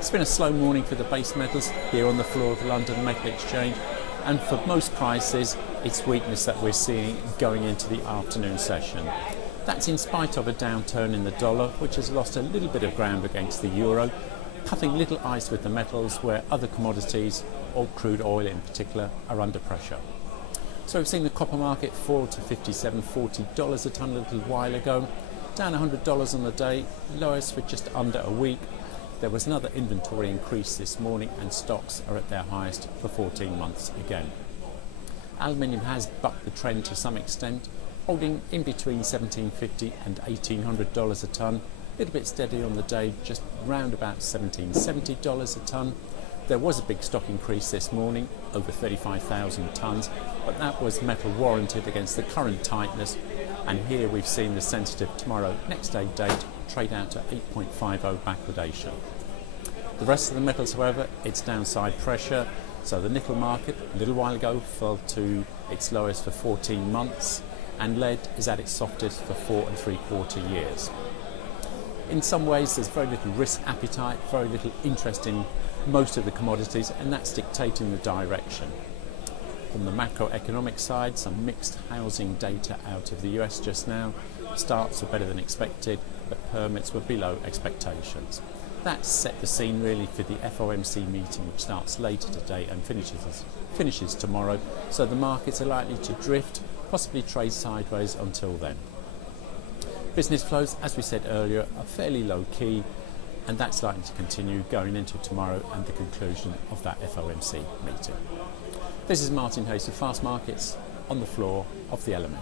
It's been a slow morning for the base metals here on the floor of the London Metal Exchange, and for most prices it's weakness that we're seeing going into the afternoon session. That's in spite of a downturn in the dollar, which has lost a little bit of ground against the euro, cutting little ice with the metals where other commodities, or crude oil in particular, are under pressure. So we've seen the copper market fall to $57.40 a tonne a little while ago, down $100 on the day, lowest for just under a week. There was another inventory increase this morning and stocks are at their highest for 14 months again. Aluminium has bucked the trend to some extent, holding in between $17.50 and $1,800 a tonne, a little bit steady on the day, just round about $17.70 a tonne. There was a big stock increase this morning, over 35,000 tonnes, but that was metal warranted against the current tightness, and here we've seen the sensitive tomorrow next day date trade out at 8.50 backwardation. The rest of the metals, however, it's downside pressure. So the nickel market a little while ago fell to its lowest for 14 months, and lead is at its softest for 4 3/4 years. In some ways there's very little risk appetite, very little interest in most of the commodities, and that's dictating the direction. On the macroeconomic side, some mixed housing data out of the US just now. Starts were better than expected, but permits were below expectations. That set the scene really for the FOMC meeting, which starts later today and finishes tomorrow, so the markets are likely to drift, possibly trade sideways until then. Business flows, as we said earlier, are fairly low key, and that's likely to continue going into tomorrow and the conclusion of that FOMC meeting. This is Martin Hayes for Fast Markets on the floor of the LME.